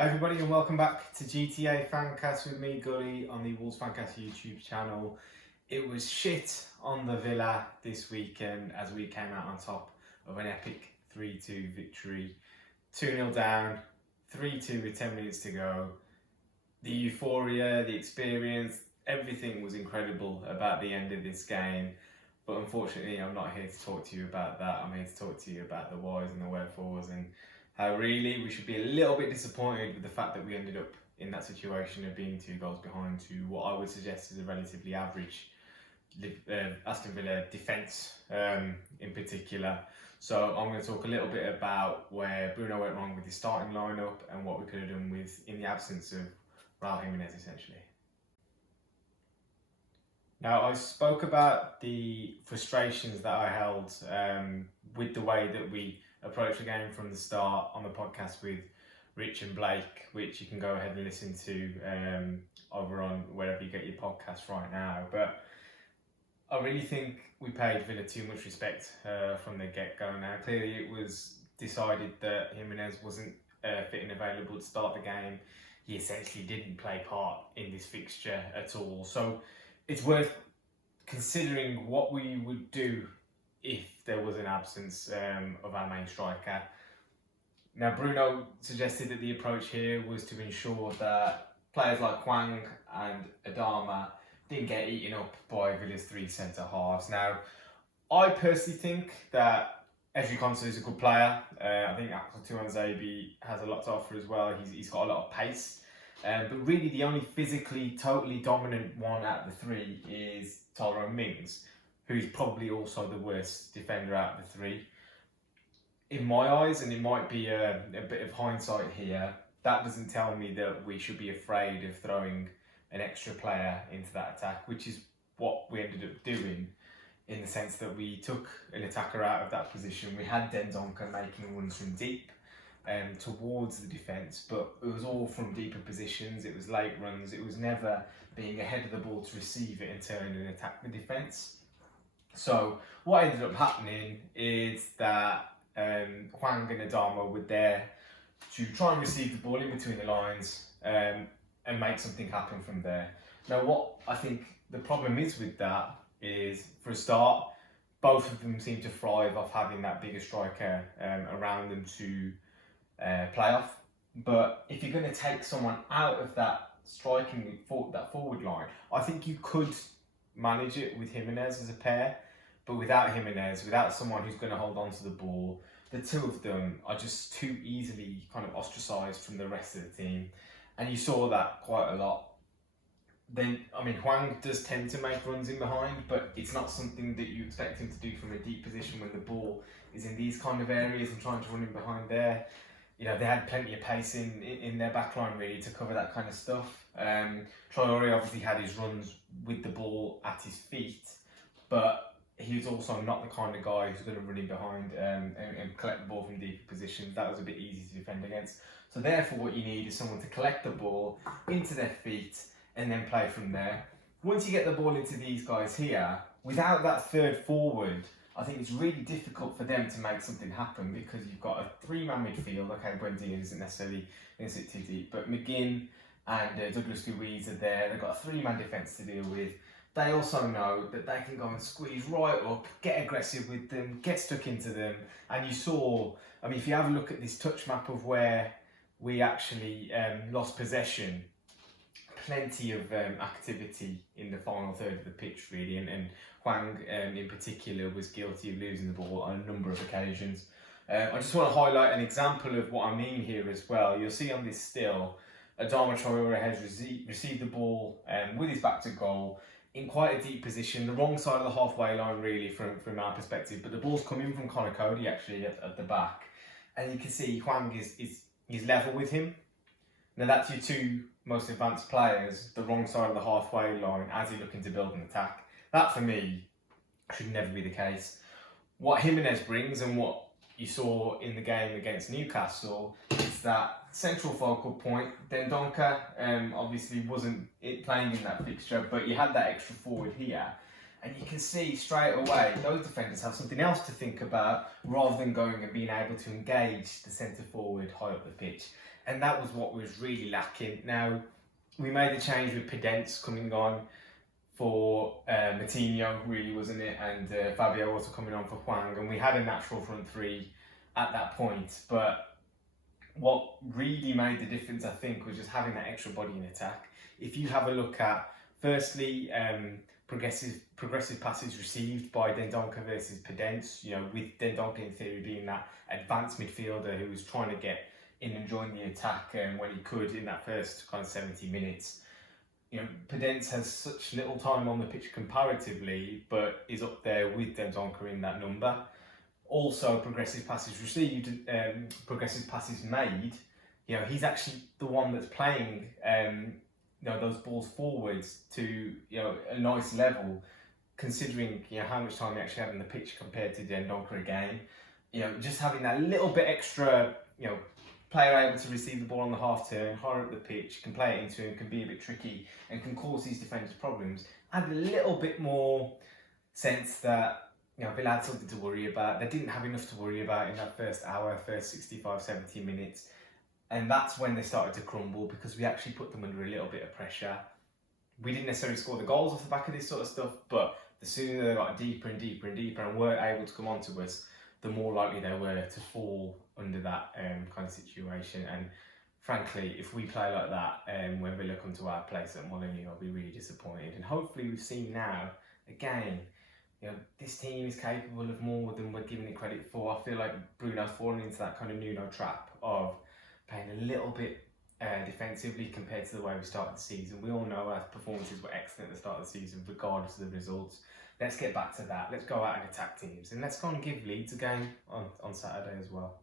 Hi everybody and welcome back to GTA Fancast with me, Gully, on the Wolves Fancast YouTube channel. It was shit on the Villa this weekend as we came out on top of an epic 3-2 victory. 2-0 down, 3-2 with 10 minutes to go. The euphoria, the experience, everything was incredible about the end of this game. But unfortunately, I'm not here to talk to you about that. I'm here to talk to you about the whys and the wherefores and how really we should be a little bit disappointed with the fact that we ended up in that situation of being 2 goals behind to what I would suggest is a relatively average Aston Villa defence in particular. So I'm going to talk a little bit about where Bruno went wrong with his starting lineup and what we could have done with in the absence of Raul Jimenez essentially. Now, I spoke about the frustrations that I held with the way that we approached the game from the start on the podcast with Rich and Blake, which you can go ahead and listen to over on wherever you get your podcasts right now. But I really think we paid Villa too much respect from the get-go. Now, clearly it was decided that Jimenez wasn't fit and available to start the game. He essentially didn't play part in this fixture at all. So it's worth considering what we would do if there was an absence of our main striker. Now, Bruno suggested that the approach here was to ensure that players like Hwang and Adama didn't get eaten up by Villa's 3 centre-halves. Now, I personally think that Ezri Konsa is a good player. I think Axel Tuanzebe has a lot to offer as well. He's got a lot of pace. But really the only physically totally dominant one out of the 3 is Tyrone Mings, who's probably also the worst defender out of the 3. In my eyes, and it might be a bit of hindsight here, that doesn't tell me that we should be afraid of throwing an extra player into that attack, which is what we ended up doing, in the sense that we took an attacker out of that position. We had Dendoncker making runs from deep towards the defence, but it was all from deeper positions. It was late runs. It was never being ahead of the ball to receive it and turn and attack the defence. So what ended up happening is that Hwang and Adama were there to try and receive the ball in between the lines and make something happen from there. Now, what I think the problem is with that is, for a start, both of them seem to thrive off having that bigger striker around them to play off. But if you're going to take someone out of that that forward line, I think you could manage it with Jimenez as a pair, but without Jimenez, without someone who's going to hold on to the ball, the 2 of them are just too easily kind of ostracised from the rest of the team, and you saw that quite a lot. Then, I mean, Hwang does tend to make runs in behind, but it's not something that you expect him to do from a deep position when the ball is in these kind of areas and trying to run in behind there. You know, they had plenty of pace in their backline really to cover that kind of stuff. Traore obviously had his runs with the ball at his feet, but he was also not the kind of guy who's going to run in behind and collect the ball from deeper positions. That was a bit easy to defend against. So therefore what you need is someone to collect the ball into their feet and then play from there. Once you get the ball into these guys here, without that third forward, I think it's really difficult for them to make something happen, because you've got a 3-man midfield. Okay, Buendia isn't necessarily going to sit too deep, but McGinn and Douglas Luiz are there. They've got a 3-man defence to deal with. They also know that they can go and squeeze right up, get aggressive with them, get stuck into them. And you saw, I mean, if you have a look at this touch map of where we actually lost possession, plenty of activity in the final third of the pitch really, and Hwang in particular was guilty of losing the ball on a number of occasions. I just want to highlight an example of what I mean here as well. You'll see on this still, Adama Traore has received the ball with his back to goal in quite a deep position, the wrong side of the halfway line really from our perspective, but the ball's coming from Conor Cody actually at the back, and you can see Hwang is level with him. Now that's your 2 most advanced players, the wrong side of the halfway line as you're looking to build an attack. That for me should never be the case. What Jimenez brings, and what you saw in the game against Newcastle, is that central focal point. Dendoncker obviously wasn't playing in that fixture, but you had that extra forward here. And you can see straight away those defenders have something else to think about rather than going and being able to engage the centre forward high up the pitch. and that was what was really lacking. Now, we made the change with Pedence coming on for Matinho, really, wasn't it? And Fabio also coming on for Hwang, and we had a natural front three at that point. But what really made the difference, I think, was just having that extra body in attack. If you have a look at, firstly, progressive passes received by Dendoncker versus Pedence, with Dendoncker in theory being that advanced midfielder who was trying to get in and join the attack when he could in that first kind of 70 minutes. Pedence has such little time on the pitch comparatively, but is up there with Dendoncker in that number. Also, progressive passes received, progressive passes made. He's actually the one that's playing those balls forwards to a nice level, considering how much time he actually had on the pitch compared to Dendoncker again. Just having that little bit extra, player able to receive the ball on the half turn, higher up the pitch, can play it into him, can be a bit tricky, and can cause these defenders problems. Add a little bit more sense that Villa had something to worry about. They didn't have enough to worry about in that first hour, first 65, 70 minutes. And that's when they started to crumble, because we actually put them under a little bit of pressure. We didn't necessarily score the goals off the back of this sort of stuff, but the sooner they got deeper and deeper and deeper and weren't able to come onto us, the more likely they were to fall under that kind of situation. And frankly, if we play like that when Villa come to our place at Molineux, I'll be really disappointed. And hopefully we've seen now, again, this team is capable of more than we're giving it credit for. I feel like Bruno's fallen into that kind of Nuno trap of playing a little bit defensively compared to the way we started the season. We all know our performances were excellent at the start of the season, regardless of the results. Let's get back to that. Let's go out and attack teams, and let's go and give Leeds a game on Saturday as well.